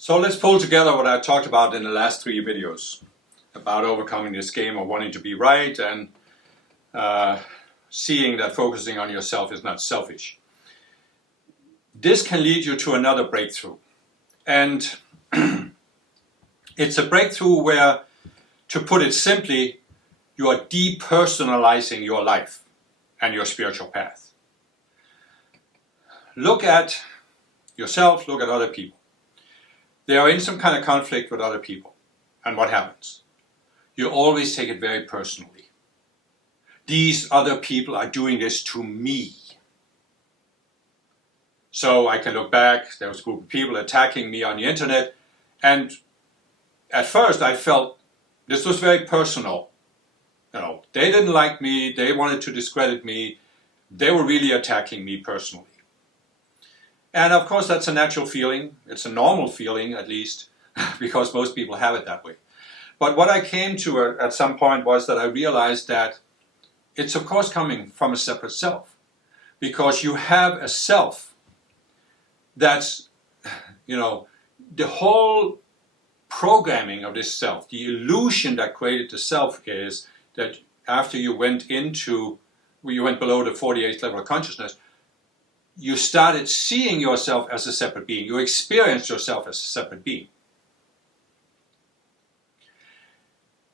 So let's pull together what I talked about in the last 3 videos about overcoming this game of wanting to be right and seeing that focusing on yourself is not selfish. This can lead you to another breakthrough. And it's a breakthrough where, to put it simply, you are depersonalizing your life and your spiritual path. Look at yourself, look at other people. They are in some kind of conflict with other people. And what happens? You always take it very personally. These other people are doing this to me. So I can look back, there was a group of people attacking me on the internet, and at first I felt this was very personal. They didn't like me, they wanted to discredit me, they were really attacking me personally. And of course that's a natural feeling, it's a normal feeling at least, because most people have it that way. But what I came to at some point was that I realized that it's of course coming from a separate self. Because you have a self that's, the whole programming of this self, the illusion that created the self is that after you went below the 48th level of consciousness, you started seeing yourself as a separate being. You experienced yourself as a separate being.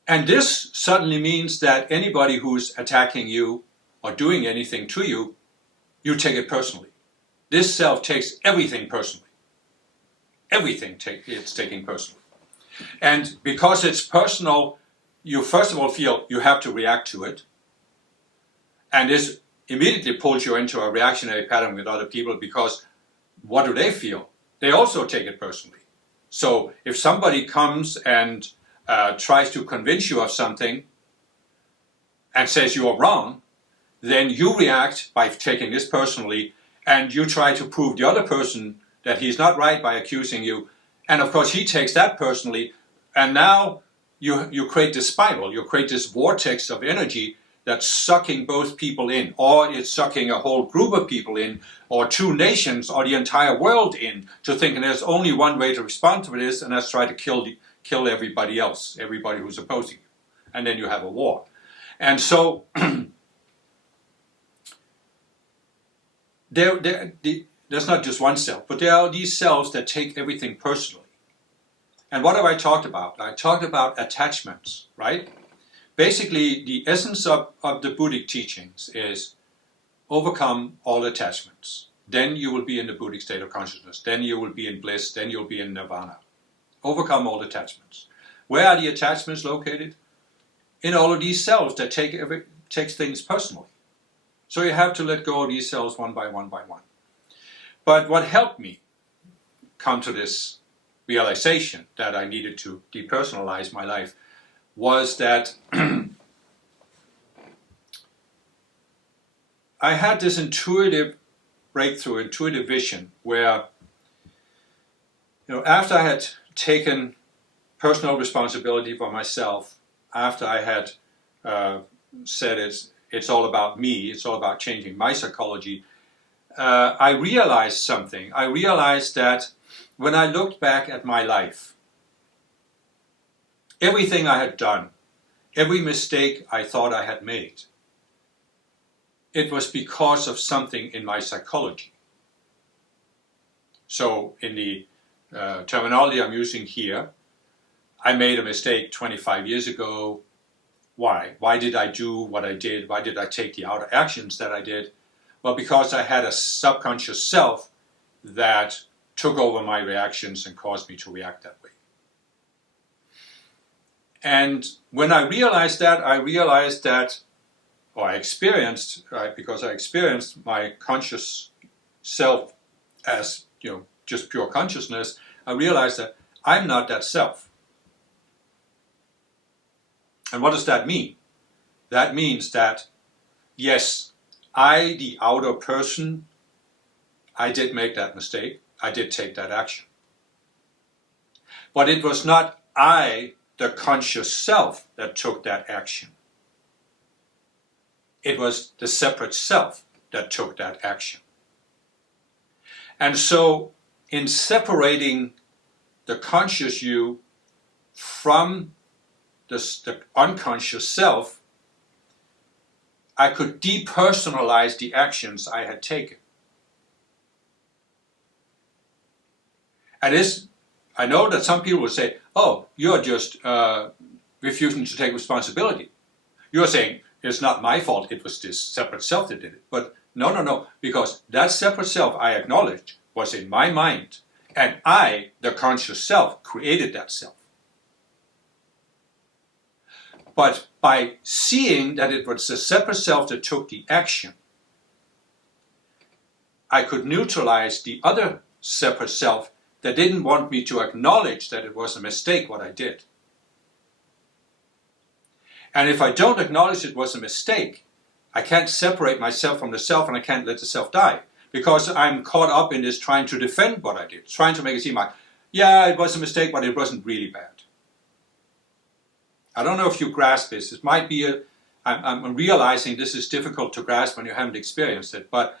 And this suddenly means that anybody who's attacking you or doing anything to you, you take it personally. This self takes everything personally. Everything it's taking personally. And because it's personal, you first of all feel you have to react to it. And this immediately pulls you into a reactionary pattern with other people, because what do they feel? They also take it personally. So if somebody comes and tries to convince you of something and says you are wrong, then you react by taking this personally, and you try to prove the other person that he's not right by accusing you. And of course he takes that personally, and now you create this spiral, you create this vortex of energy that's sucking both people in, or it's sucking a whole group of people in, or 2 nations, or the entire world in, to thinking there's only one way to respond to this, and that's try to kill everybody else, everybody who's opposing you. And then you have a war. And so there's not just one self, but there are these selves that take everything personally. And what have I talked about? I talked about attachments, right? Basically, the essence of the Buddhic teachings is overcome all attachments. Then you will be in the Buddhic state of consciousness. Then you will be in bliss. Then you'll be in nirvana. Overcome all attachments. Where are the attachments located? In all of these selves that takes things personally. So you have to let go of these selves one by one by one. But what helped me come to this realization that I needed to depersonalize my life was that I had this intuitive breakthrough, intuitive vision, where after I had taken personal responsibility for myself, after I had said it's all about me, it's all about changing my psychology, I realized something. I realized that when I looked back at my life, everything I had done, every mistake I thought I had made, it was because of something in my psychology. So in the terminology I'm using here, I made a mistake 25 years ago. Why? Why did I do what I did? Why did I take the outer actions that I did? Well, because I had a subconscious self that took over my reactions and caused me to react that way. And when I realized that, because I experienced my conscious self as, just pure consciousness, I realized that I'm not that self. And what does that mean? That means that, yes, I, the outer person, I did make that mistake. I did take that action. But it was not I, the conscious self, that took that action. It was the separate self that took that action. And so in separating the conscious you from the unconscious self, I could depersonalize the actions I had taken. And this, I know that some people would say, oh, you're just refusing to take responsibility. You're saying, it's not my fault, it was this separate self that did it. But no, because that separate self I acknowledged was in my mind, and I, the conscious self, created that self. But by seeing that it was the separate self that took the action, I could neutralize the other separate self that didn't want me to acknowledge that it was a mistake what I did. And if I don't acknowledge it was a mistake, I can't separate myself from the self, and I can't let the self die. Because I'm caught up in this trying to defend what I did, trying to make it seem like, yeah, it was a mistake, but it wasn't really bad. I don't know if you grasp this. It might be I'm realizing this is difficult to grasp when you haven't experienced it, but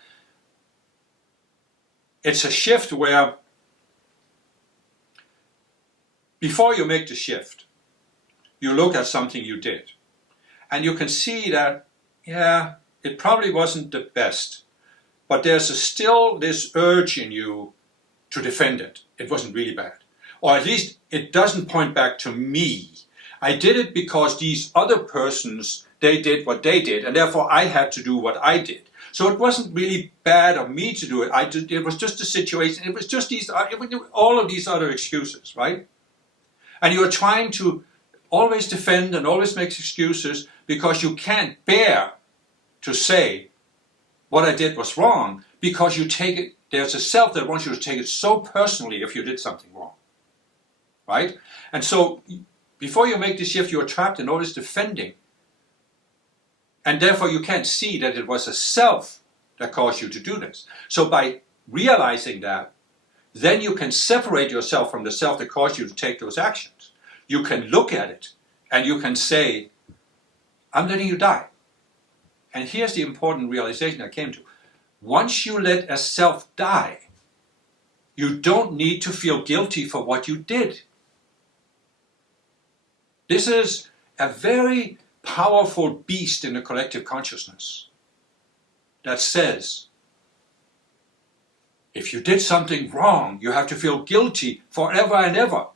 it's a shift where before you make the shift, you look at something you did, and you can see that, yeah, it probably wasn't the best, but there's still this urge in you to defend it. It wasn't really bad. Or at least it doesn't point back to me. I did it because these other persons, they did what they did, and therefore I had to do what I did. So it wasn't really bad of me to do it. It was just a situation. It was just all of these other excuses, right? And you are trying to always defend and always make excuses because you can't bear to say what I did was wrong, because you take it, there's a self that wants you to take it so personally if you did something wrong, right? And so before you make the shift, you're trapped in all this defending, and therefore you can't see that it was a self that caused you to do this. So by realizing that, then you can separate yourself from the self that caused you to take those actions. You can look at it and you can say, I'm letting you die. And here's the important realization I came to. Once you let a self die, you don't need to feel guilty for what you did. This is a very powerful beast in the collective consciousness that says, if you did something wrong, you have to feel guilty forever and ever,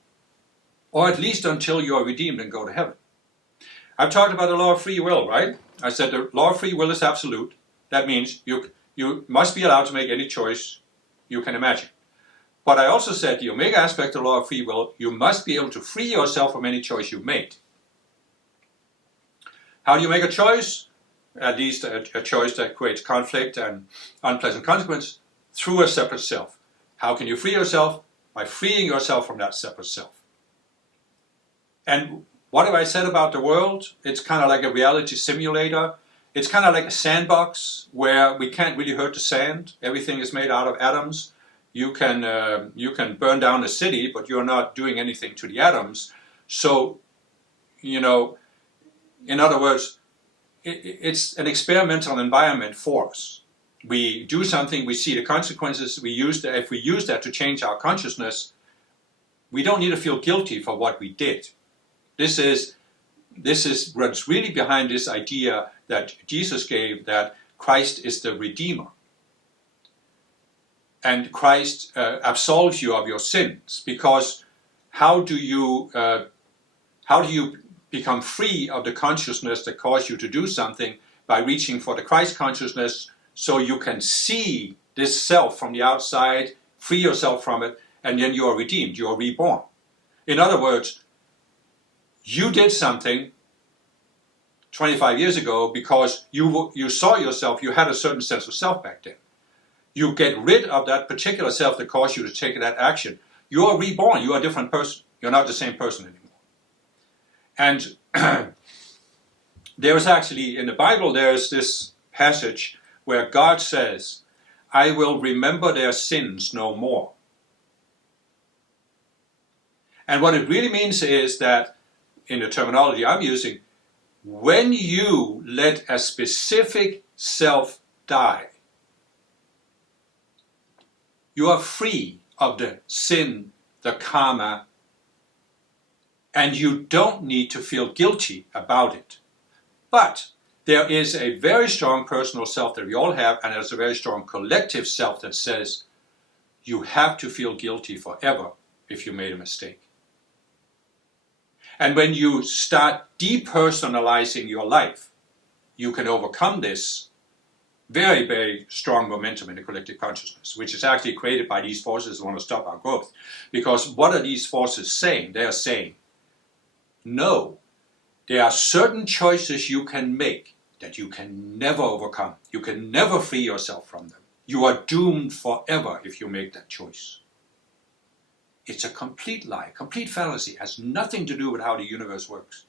or at least until you are redeemed and go to heaven. I've talked about the law of free will, right? I said the law of free will is absolute. That means you must be allowed to make any choice you can imagine. But I also said the omega aspect of the law of free will, you must be able to free yourself from any choice you made. How do you make a choice? At least a choice that creates conflict and unpleasant consequences, through a separate self. How can you free yourself? By freeing yourself from that separate self. And what have I said about the world? It's kind of like a reality simulator. It's kind of like a sandbox where we can't really hurt the sand. Everything is made out of atoms. You can burn down a city, but you're not doing anything to the atoms. So, in other words, it's an experimental environment for us. We do something, we see the consequences, if we use that to change our consciousness, we don't need to feel guilty for what we did. This is what's really behind this idea that Jesus gave, that Christ is the Redeemer. And Christ absolves you of your sins, because how do you become free of the consciousness that caused you to do something? By reaching for the Christ consciousness, so you can see this self from the outside, free yourself from it, and then you are redeemed, you are reborn. In other words, you did something 25 years ago because you saw yourself, you had a certain sense of self back then. You get rid of that particular self that caused you to take that action. You are reborn, you are a different person. You're not the same person anymore. And there is actually, in the Bible, there's this passage where God says, I will remember their sins no more. And what it really means is that, in the terminology I'm using, when you let a specific self die, you are free of the sin the karma, and you don't need to feel guilty about it. But there is a very strong personal self that we all have, and there's a very strong collective self that says you have to feel guilty forever if you made a mistake. And when you start depersonalizing your life, you can overcome this very, very strong momentum in the collective consciousness, which is actually created by these forces that want to stop our growth. Because what are these forces saying? They are saying, no, there are certain choices you can make that you can never overcome. You can never free yourself from them. You are doomed forever if you make that choice. It's a complete lie, complete fallacy. It has nothing to do with how the universe works.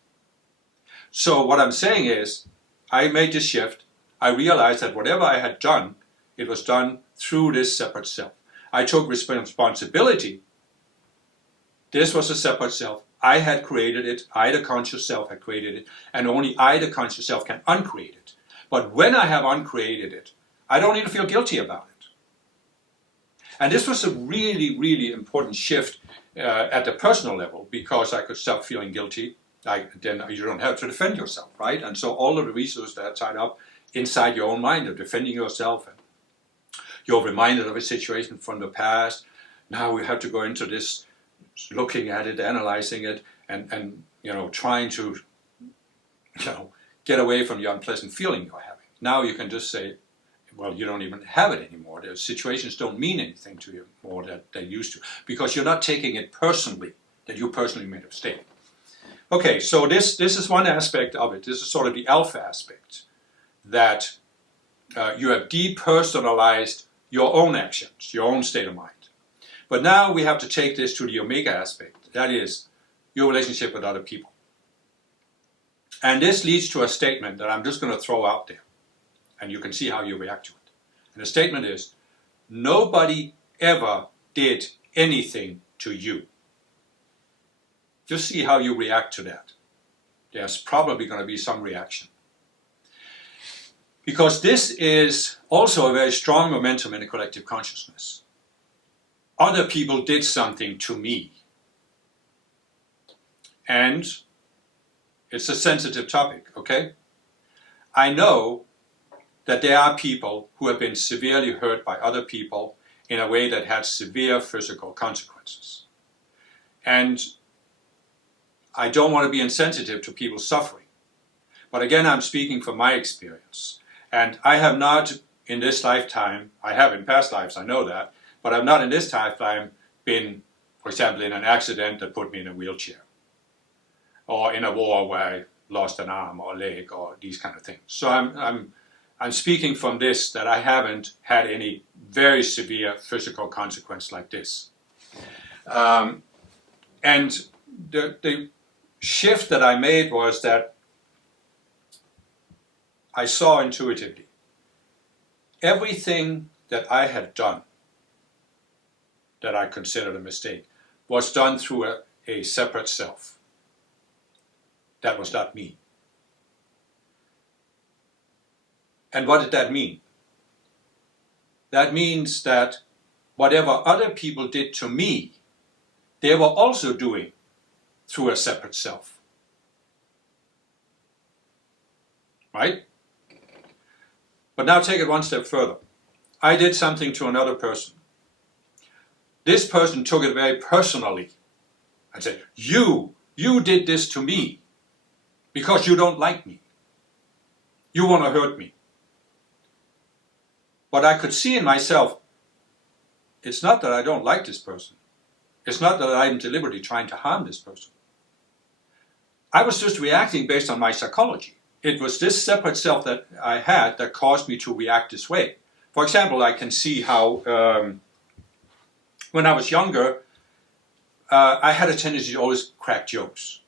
So what I'm saying is, I made this shift. I realized that whatever I had done, it was done through this separate self. I took responsibility. This was a separate self. I had created it. I, the conscious self, had created it. And only I, the conscious self, can uncreate it. But when I have uncreated it, I don't need to feel guilty about it. And this was a really, really important shift at the personal level, because I could stop feeling guilty. Then you don't have to defend yourself, right? And so all of the resources that are tied up inside your own mind of defending yourself, and you're reminded of a situation from the past. Now we have to go into this, looking at it, analyzing it, and trying to get away from the unpleasant feeling you're having. Now you can just say, well, you don't even have it anymore. The situations don't mean anything to you more than they used to, because you're not taking it personally, that you personally made a mistake. Okay, so this is one aspect of it. This is sort of the alpha aspect, that you have depersonalized your own actions, your own state of mind. But now we have to take this to the omega aspect, that is, your relationship with other people. And this leads to a statement that I'm just going to throw out there, and you can see how you react to it. And the statement is, nobody ever did anything to you. Just see how you react to that. There's probably going to be some reaction. Because this is also a very strong momentum in the collective consciousness. Other people did something to me. And it's a sensitive topic, okay? I know that there are people who have been severely hurt by other people in a way that had severe physical consequences. And I don't want to be insensitive to people suffering. But again, I'm speaking from my experience. And I have not in this lifetime, I have in past lives, I know that, but I've not in this lifetime been, for example, in an accident that put me in a wheelchair, or in a war where I lost an arm or a leg or these kind of things. So I'm speaking from this, that I haven't had any very severe physical consequence like this. And the shift that I made was that I saw intuitively everything that I had done that I considered a mistake was done through a separate self. That was not me. And what did that mean? That means that whatever other people did to me, they were also doing through a separate self. Right? But now take it one step further. I did something to another person. This person took it very personally. I said, you did this to me because you don't like me. You want to hurt me. But I could see in myself, it's not that I don't like this person. It's not that I'm deliberately trying to harm this person. I was just reacting based on my psychology. It was this separate self that I had that caused me to react this way. For example, I can see how when I was younger, I had a tendency to always crack jokes.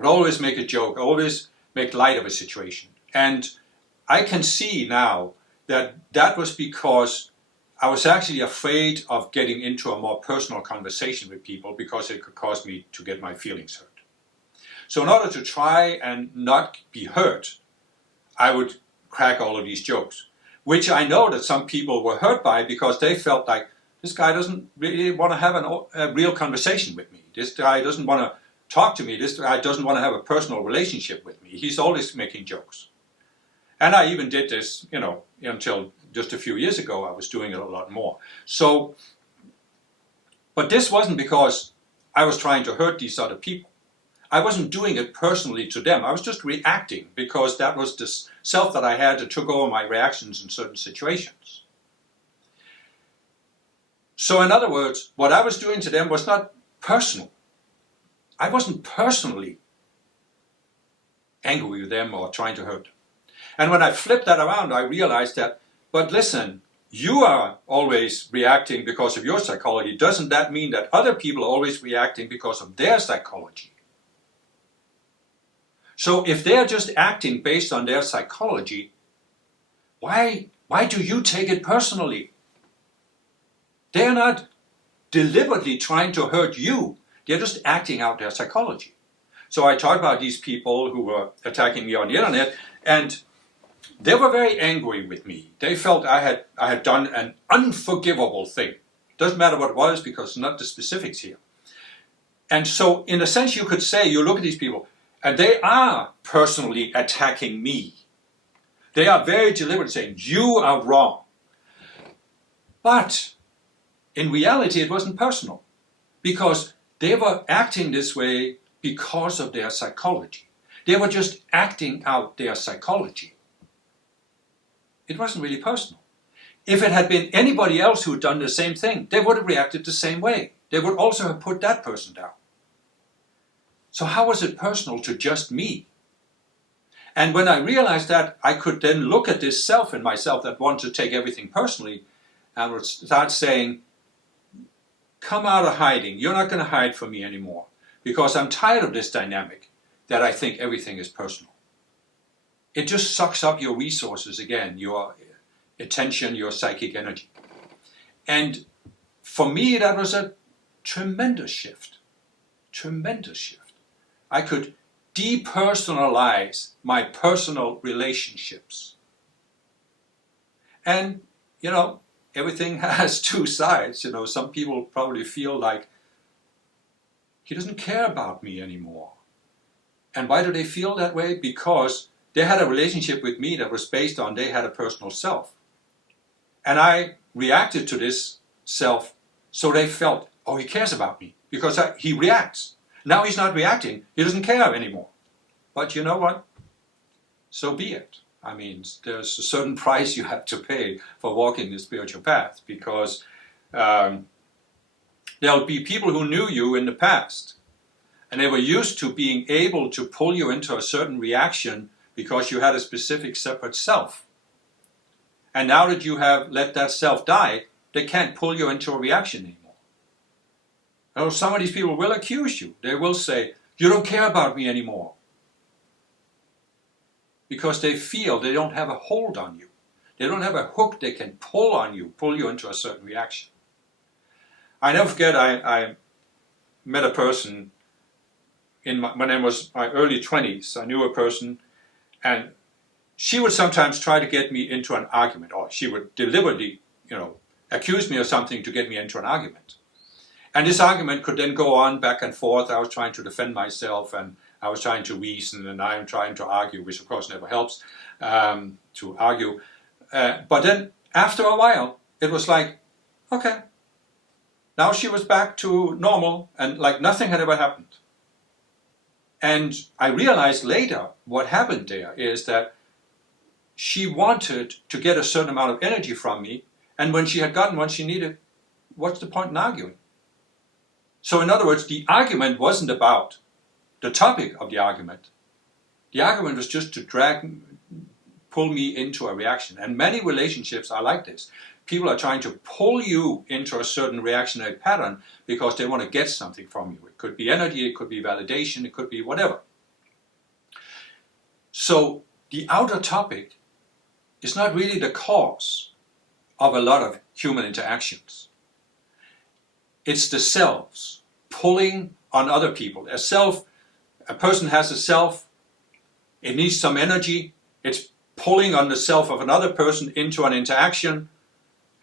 I'd always make a joke, always make light of a situation. And I can see now that that was because I was actually afraid of getting into a more personal conversation with people, because it could cause me to get my feelings hurt. So in order to try and not be hurt, I would crack all of these jokes, which I know that some people were hurt by, because they felt like This guy doesn't really want to have a real conversation with me. This guy doesn't want to talk to me. This guy doesn't want to have a personal relationship with me. He's always making jokes. And I even did this, until just a few years ago. I was doing it a lot more. So, but this wasn't because I was trying to hurt these other people. I wasn't doing it personally to them. I was just reacting because that was the self that I had that took over my reactions in certain situations. So in other words, what I was doing to them was not personal. I wasn't personally angry with them or trying to hurt them. And when I flipped that around, I realized that, but listen, you are always reacting because of your psychology. Doesn't that mean that other people are always reacting because of their psychology? So if they're just acting based on their psychology, why do you take it personally? They're not deliberately trying to hurt you. They're just acting out their psychology. So I talked about these people who were attacking me on the internet, and they were very angry with me. They felt I had done an unforgivable thing. Doesn't matter what it was because it's not the specifics here. And so in a sense you could say, you look at these people, and they are personally attacking me. They are very deliberate, saying, you are wrong. But in reality, it wasn't personal, because they were acting this way because of their psychology. They were just acting out their psychology. It wasn't really personal. If it had been anybody else who had done the same thing, they would have reacted the same way. They would also have put that person down. So how was it personal to just me? And when I realized that, I could then look at this self in myself that wanted to take everything personally and would start saying, come out of hiding. You're not going to hide from me anymore, because I'm tired of this dynamic that I think everything is personal. It just sucks up your resources again, your attention, your psychic energy. And for me, that was a tremendous shift. Tremendous shift. I could depersonalize my personal relationships. And, everything has two sides. Some people probably feel like he doesn't care about me anymore. And why do they feel that way? Because they had a relationship with me that was based on they had a personal self. And I reacted to this self, so they felt, oh, he cares about me, because he reacts. Now he's not reacting, he doesn't care anymore. But you know what? So be it. I mean, there's a certain price you have to pay for walking the spiritual path, because there'll be people who knew you in the past, and they were used to being able to pull you into a certain reaction because you had a specific separate self. And now that you have let that self die, they can't pull you into a reaction anymore. Oh, some of these people will accuse you. They will say, you don't care about me anymore. Because they feel they don't have a hold on you. They don't have a hook they can pull on you, pull you into a certain reaction. I never forget, I met a person when I was my early 20s. I knew a person, and she would sometimes try to get me into an argument, or she would deliberately, accuse me of something to get me into an argument. And this argument could then go on back and forth. I was trying to defend myself, and I was trying to reason, and I'm trying to argue, which of course never helps to argue. But then after a while, it was like, okay, now she was back to normal, and like nothing had ever happened. And I realized later what happened there is that she wanted to get a certain amount of energy from me, and when she had gotten what she needed, what's the point in arguing? So in other words, the argument wasn't about the topic of the argument. The argument was just to pull me into a reaction. And many relationships are like this. People are trying to pull you into a certain reactionary pattern because they want to get something from you. It could be energy, it could be validation, it could be whatever. So the outer topic is not really the cause of a lot of human interactions. It's the selves pulling on other people. A person has a self, it needs some energy, it's pulling on the self of another person into an interaction,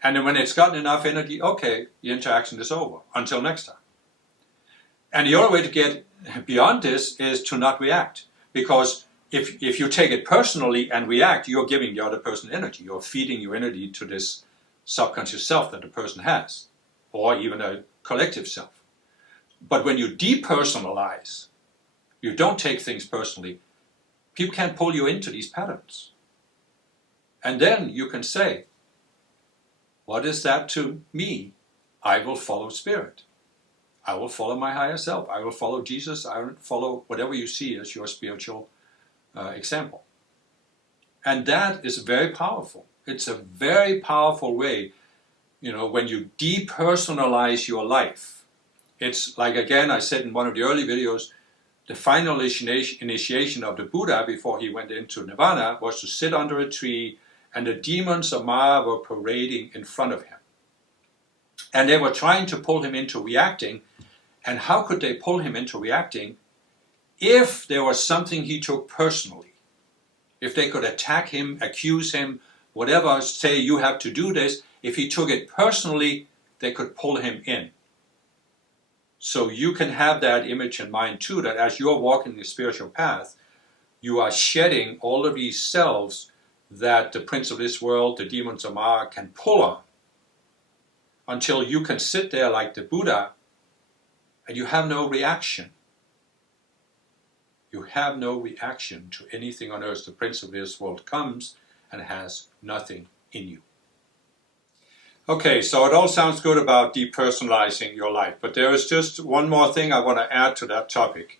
And then when it's gotten enough energy, okay, the interaction is over. Until next time. And the only way to get beyond this is to not react. Because if you take it personally and react, you're giving the other person energy. You're feeding your energy to this subconscious self that the person has, or even a collective self. But when you depersonalize, you don't take things personally, people can't pull you into these patterns. And then you can say, what is that to me? I will follow spirit. I will follow my higher self. I will follow Jesus. I will follow whatever you see as your spiritual example. And that is very powerful. It's a very powerful way, when you depersonalize your life. It's like, again, I said in one of the early videos, the final initiation of the Buddha before he went into Nirvana was to sit under a tree, and the demons of Maya were parading in front of him. And they were trying to pull him into reacting. And how could they pull him into reacting if there was something he took personally? If they could attack him, accuse him, whatever, say you have to do this, if he took it personally, they could pull him in. So you can have that image in mind too, that as you're walking the spiritual path, you are shedding all of these selves that the prince of this world, the demons of Maya, can pull on, until you can sit there like the Buddha and you have no reaction. You have no reaction to anything on earth. The prince of this world comes and has nothing in you. Okay, so it all sounds good about depersonalizing your life, but there is just one more thing I want to add to that topic,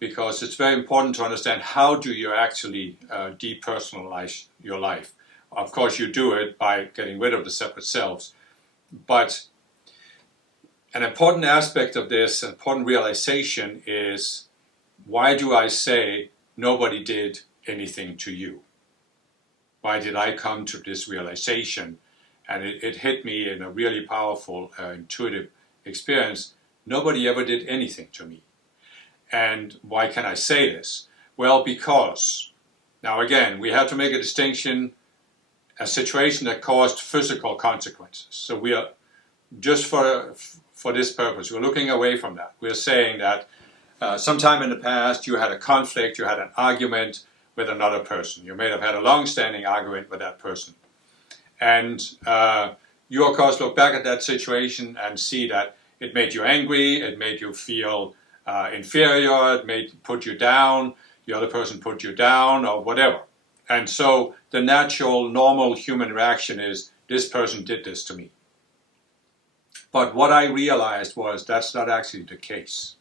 because it's very important to understand how do you actually depersonalize your life. Of course, you do it by getting rid of the separate selves, but an important aspect of this, an important realization is, why do I say nobody did anything to you? Why did I come to this realization? And it hit me in a really powerful, intuitive experience. Nobody ever did anything to me. And why can I say this? Well, because, now again, we have to make a distinction, a situation that caused physical consequences. So we are, just for this purpose, we're looking away from that. We're saying that sometime in the past you had a conflict, you had an argument with another person. You may have had a long-standing argument with that person. And you, of course, look back at that situation and see that it made you angry, it made you feel inferior, it put you down, the other person put you down, or whatever. And so the natural, normal human reaction is, this person did this to me. But what I realized was that's not actually the case.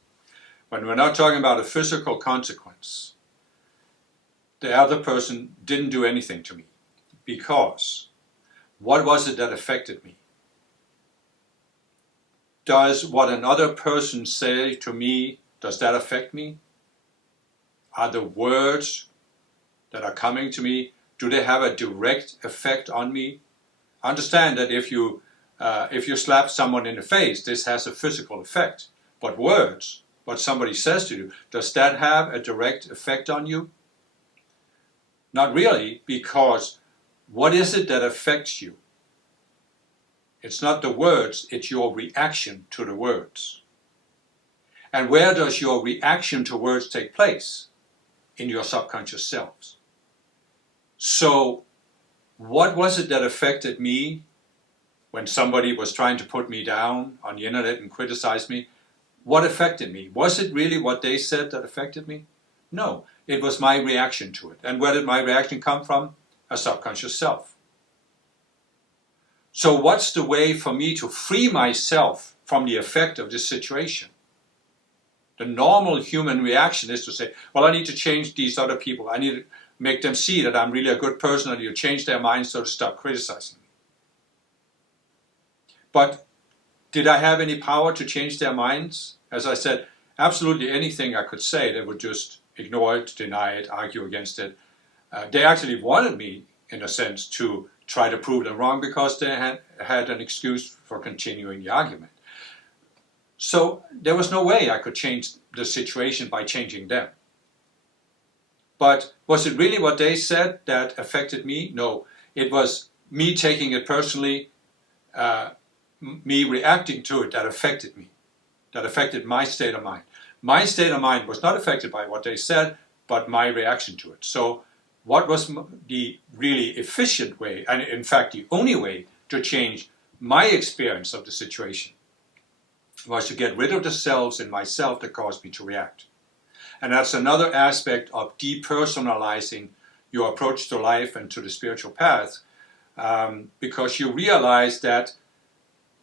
When we're not talking about a physical consequence, the other person didn't do anything to me. Because what was it that affected me? Does what another person say to me, does that affect me? Are the words that are coming to me, do they have a direct effect on me? Understand that if you slap someone in the face, this has a physical effect. But words, what somebody says to you, does that have a direct effect on you? Not really, because what is it that affects you? It's not the words, it's your reaction to the words. And where does your reaction to words take place? In your subconscious selves. So, what was it that affected me when somebody was trying to put me down on the internet and criticize me? What affected me? Was it really what they said that affected me? No, it was my reaction to it. And where did my reaction come from? A subconscious self. So what's the way for me to free myself from the effect of this situation? The normal human reaction is to say, well, I need to change these other people. I need to make them see that I'm really a good person. I need to change their minds so to stop criticizing me. But did I have any power to change their minds? As I said, absolutely anything I could say, they would just ignore it, deny it, argue against it. They actually wanted me, in a sense, to try to prove them wrong because they had an excuse for continuing the argument. So there was no way I could change the situation by changing them. But was it really what they said that affected me? No, it was me taking it personally, me reacting to it that affected me, that affected my state of mind. My state of mind was not affected by what they said, but my reaction to it. So what was the really efficient way, and in fact the only way to change my experience of the situation, was to get rid of the selves in myself that caused me to react. And that's another aspect of depersonalizing your approach to life and to the spiritual path, because you realize that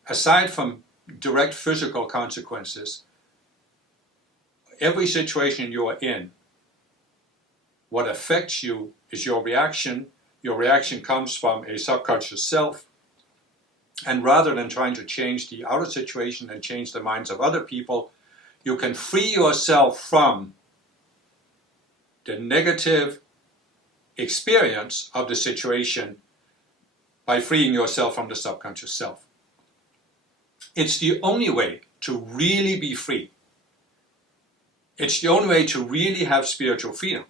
aside from direct physical consequences, every situation you are in, what affects you is your reaction. Your reaction comes from a subconscious self. And rather than trying to change the outer situation and change the minds of other people, you can free yourself from the negative experience of the situation by freeing yourself from the subconscious self. It's the only way to really be free. It's the only way to really have spiritual freedom.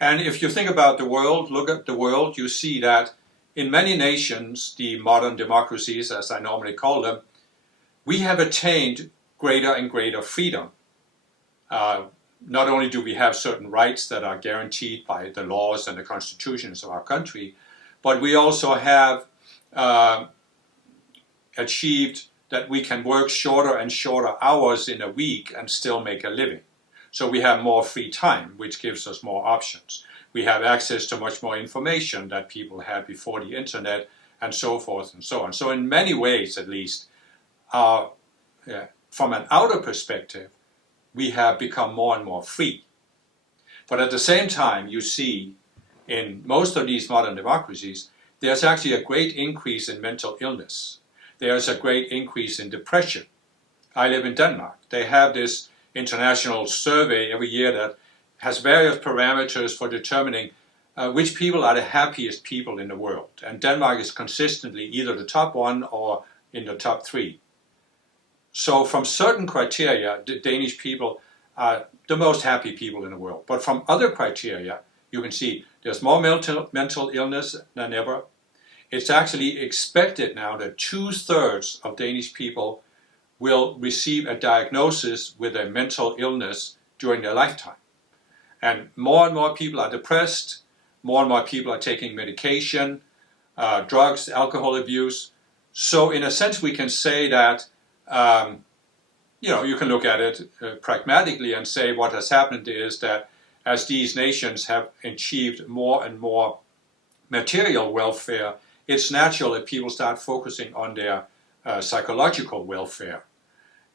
And if you think about the world, look at the world, you see that in many nations, the modern democracies, as I normally call them, we have attained greater and greater freedom. Not only do we have certain rights that are guaranteed by the laws and the constitutions of our country, but we also have achieved that we can work shorter and shorter hours in a week and still make a living. So we have more free time, which gives us more options. We have access to much more information that people had before the internet, and so forth and so on. So in many ways, at least, from an outer perspective, we have become more and more free. But at the same time, you see, in most of these modern democracies, there's actually a great increase in mental illness. There's a great increase in depression. I live in Denmark. They have this international survey every year that has various parameters for determining which people are the happiest people in the world. And Denmark is consistently either the top one or in the top three. So from certain criteria, the Danish people are the most happy people in the world. But from other criteria, you can see there's more mental illness than ever. It's actually expected now that 2/3 of Danish people will receive a diagnosis with a mental illness during their lifetime. And more people are depressed, more and more people are taking medication, drugs, alcohol abuse. So in a sense, we can say that, you can look at it pragmatically and say what has happened is that as these nations have achieved more and more material welfare, it's natural that people start focusing on their psychological welfare.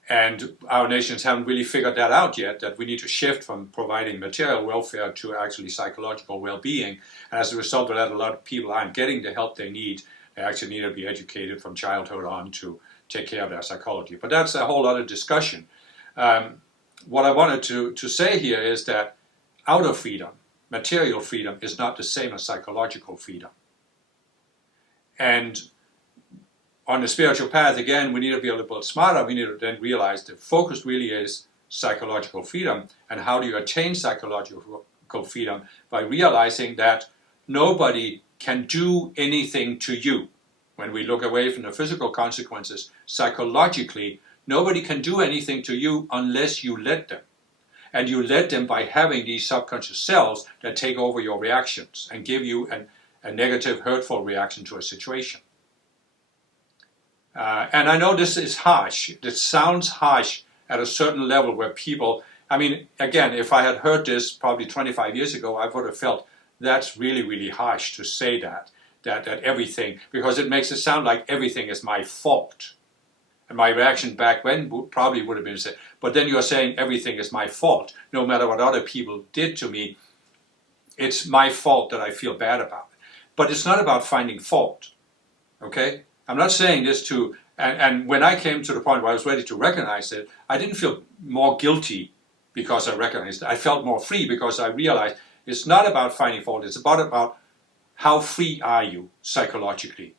And our nations haven't really figured that out yet, that we need to shift from providing material welfare to actually psychological well-being. And as a result of that, a lot of people aren't getting the help they need. They actually need to be educated from childhood on to take care of their psychology. But that's a whole other discussion. What I wanted to say here is that outer freedom, material freedom, is not the same as psychological freedom. And on the spiritual path, again, we need to be a little bit smarter. We need to then realize the focus really is psychological freedom. And how do you attain psychological freedom? By realizing that nobody can do anything to you. When we look away from the physical consequences, psychologically, nobody can do anything to you unless you let them. And you let them by having these subconscious selves that take over your reactions and give you a negative, hurtful reaction to a situation. And I know this is harsh. It sounds harsh at a certain level where people, again, if I had heard this probably 25 years ago, I would have felt that's really, really harsh to say that everything, because it makes it sound like everything is my fault. And my reaction back then probably would have been said, but then you're saying everything is my fault. No matter what other people did to me, it's my fault that I feel bad about it. But it's not about finding fault, okay? I'm not saying this and when I came to the point where I was ready to recognize it, I didn't feel more guilty because I recognized it. I felt more free because I realized it's not about finding fault, it's about how free are you psychologically.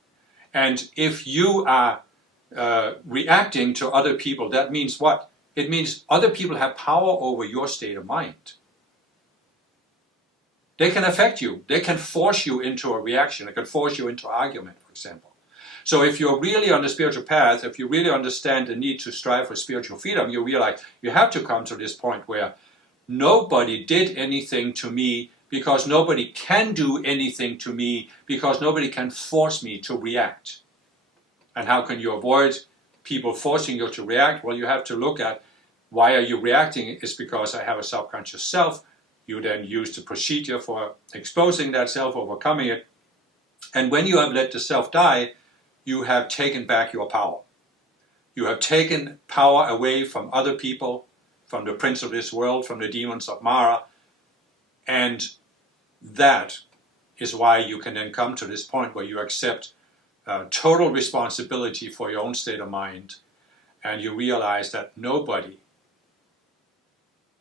And if you are reacting to other people, that means what? It means other people have power over your state of mind. They can affect you. They can force you into a reaction. They can force you into argument, for example. So if you're really on the spiritual path, if you really understand the need to strive for spiritual freedom, you realize you have to come to this point where nobody did anything to me, because nobody can do anything to me, because nobody can force me to react. And how can you avoid people forcing you to react? Well, you have to look at, why are you reacting? It's because I have a subconscious self. You then use the procedure for exposing that self, overcoming it. And when you have let the self die, you have taken back your power. You have taken power away from other people, from the prince of this world, from the demons of Mara. And that is why you can then come to this point where you accept total responsibility for your own state of mind, and you realize that nobody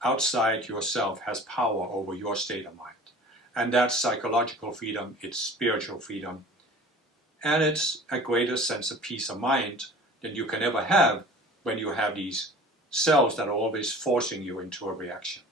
outside yourself has power over your state of mind. And that's psychological freedom, it's spiritual freedom, and it's a greater sense of peace of mind than you can ever have when you have these selves that are always forcing you into a reaction.